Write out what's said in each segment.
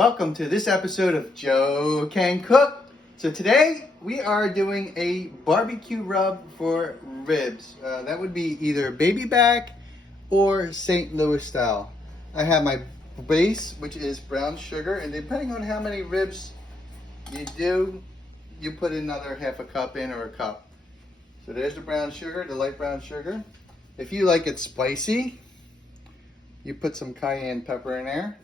Welcome to this episode of Joe Can Cook. So today we are doing a barbecue rub for ribs. That would be either baby back or St. Louis style. I have my base, which is brown sugar, and depending on how many ribs you do, you put another half a cup in or a cup. So there's the brown sugar, the light brown sugar. If you like it spicy, you put some cayenne pepper in there.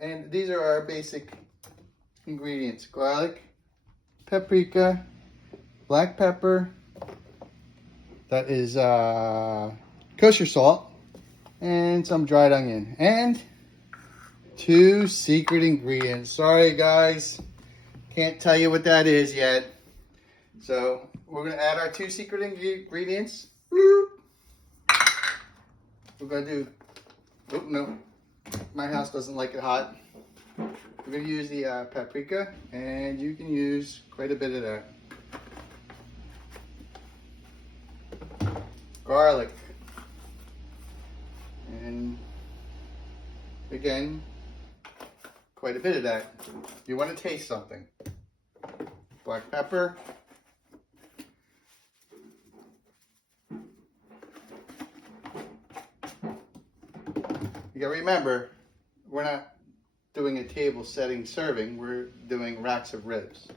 And these are our basic ingredients: garlic, paprika, black pepper, that is kosher salt, and some dried onion, and 2 secret ingredients. Sorry guys, can't tell you what that is yet. So we're going to add our 2 secret ingredients. We're going to do, oh no, my house doesn't like it hot. We're going to use the paprika, and you can use quite a bit of that. Garlic, and again, quite a bit of that. You want to taste something. Black pepper. You gotta remember, we're not doing a table setting serving, we're doing racks of ribs.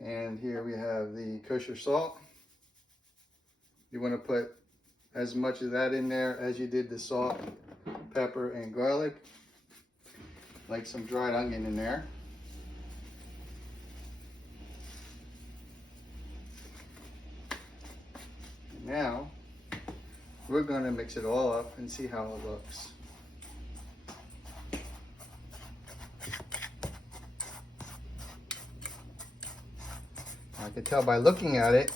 And here we have the kosher salt. You want to put as much of that in there as you did the salt, pepper, and garlic. Like some dried onion in there. Now, we're going to mix it all up and see how it looks. I can tell by looking at it,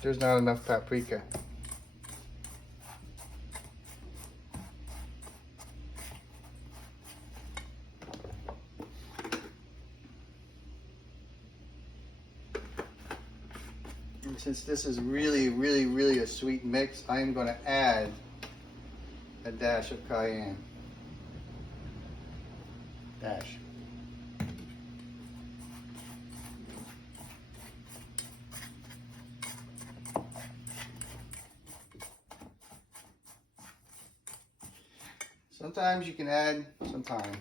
there's not enough paprika. And since this is really a sweet mix, I am going to add a dash of cayenne. Dash. Sometimes you can add some thyme,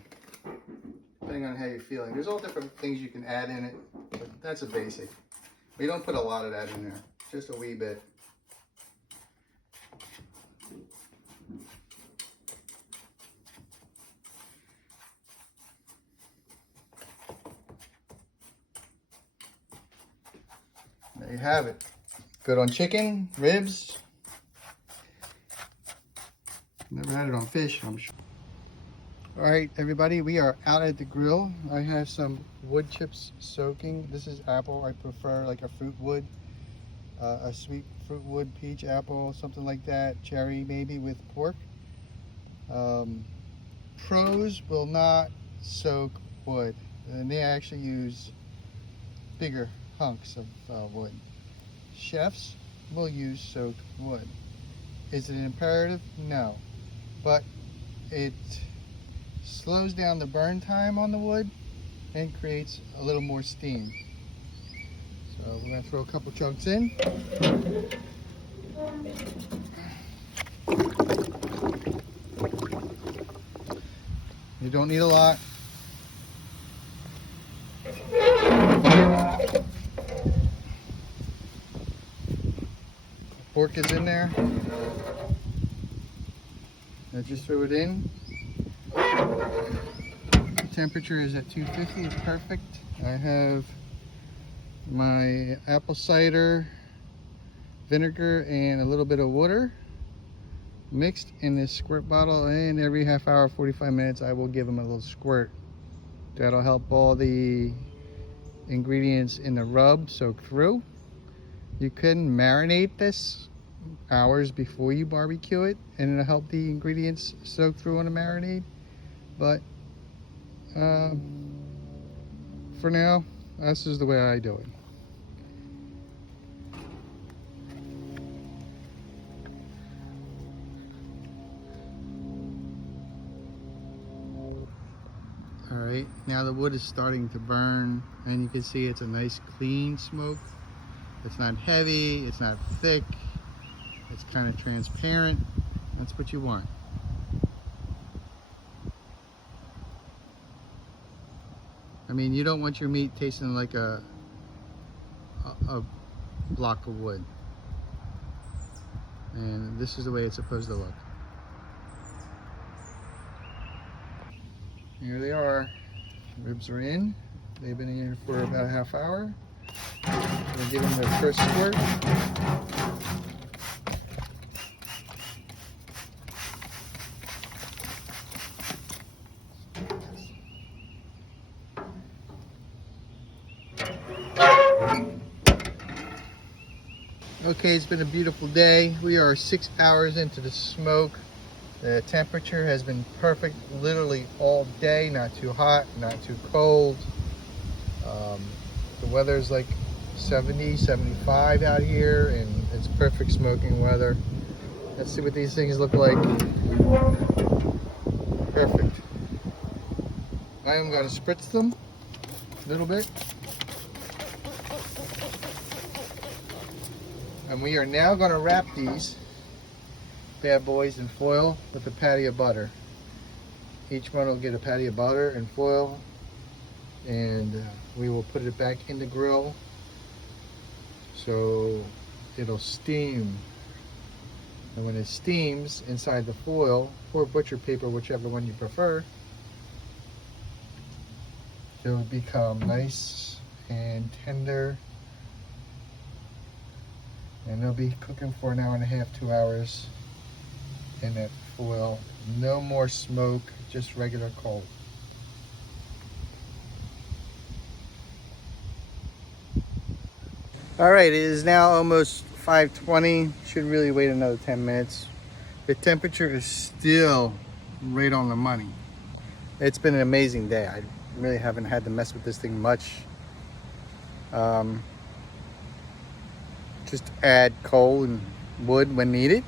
depending on how you're feeling. There's all different things you can add in it, but that's a basic. We don't put a lot of that in there, just a wee bit. There you have it. Good on chicken, ribs. Never had it on fish, I'm sure. All right, everybody, we are out at the grill. I have some wood chips soaking. This is apple. I prefer like a fruit wood, a sweet fruit wood, peach, apple, something like that. Cherry maybe with pork. Pros will not soak wood, and they actually use bigger hunks of wood. Chefs will use soaked wood. Is it an imperative? No. But it slows down the burn time on the wood and creates a little more steam. So we're going to throw a couple chunks in. You don't need a lot. Pork is in there. I just threw it in. The temperature is at 250, it's perfect. I have my apple cider vinegar and a little bit of water mixed in this squirt bottle, and every half hour, 45 minutes, I will give them a little squirt. That'll help all the ingredients in the rub soak through. You can marinate this hours before you barbecue it, and it'll help the ingredients soak through on a marinade. But for now, this is the way I do it. right? Now the wood is starting to burn, and you can see it's a nice clean smoke. It's not heavy, it's not thick, it's kind of transparent. That's what you want. I mean, you don't want your meat tasting like a block of wood. And this is the way it's supposed to look. Here they are. Ribs are in. They've been in here for about a half hour. We'll give them their first squirt. Okay, it's been a beautiful day. We are 6 hours into the smoke. The temperature has been perfect literally all day. Not too hot, not too cold. The weather's like 70, 75 out here, and it's perfect smoking weather. Let's see what these things look like. Perfect. I am going to spritz them a little bit. And we are now going to wrap these bad boys in foil with a patty of butter. Each one will get a patty of butter and foil, and we will put it back in the grill so it'll steam. And when it steams inside the foil or butcher paper, whichever one you prefer, it'll become nice and tender. And they'll be cooking for an hour and a half, 2 hours in that foil. No more smoke, just regular cold. All right, it is now almost 5:20. Should really wait another 10 minutes. The temperature is still right on the money. It's been an amazing day. I really haven't had to mess with this thing much. Just add coal and wood when needed.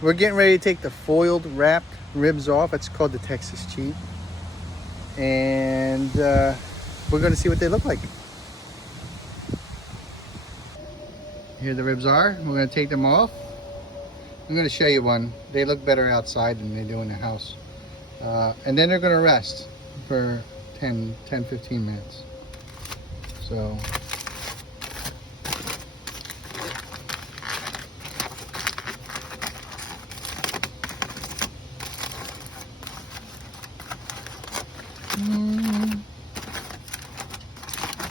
We're getting ready to take the foiled wrapped ribs off. It's called the Texas Cheat. And we're going to see what they look like. Here the ribs are. We're going to take them off. I'm going to show you one. They look better outside than they do in the house. And then they're going to rest for 10-15 minutes. So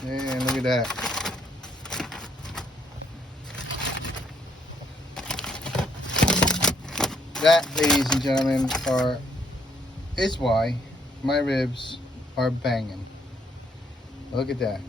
and look at that. That, ladies and gentlemen, is why my ribs are banging. Look at that.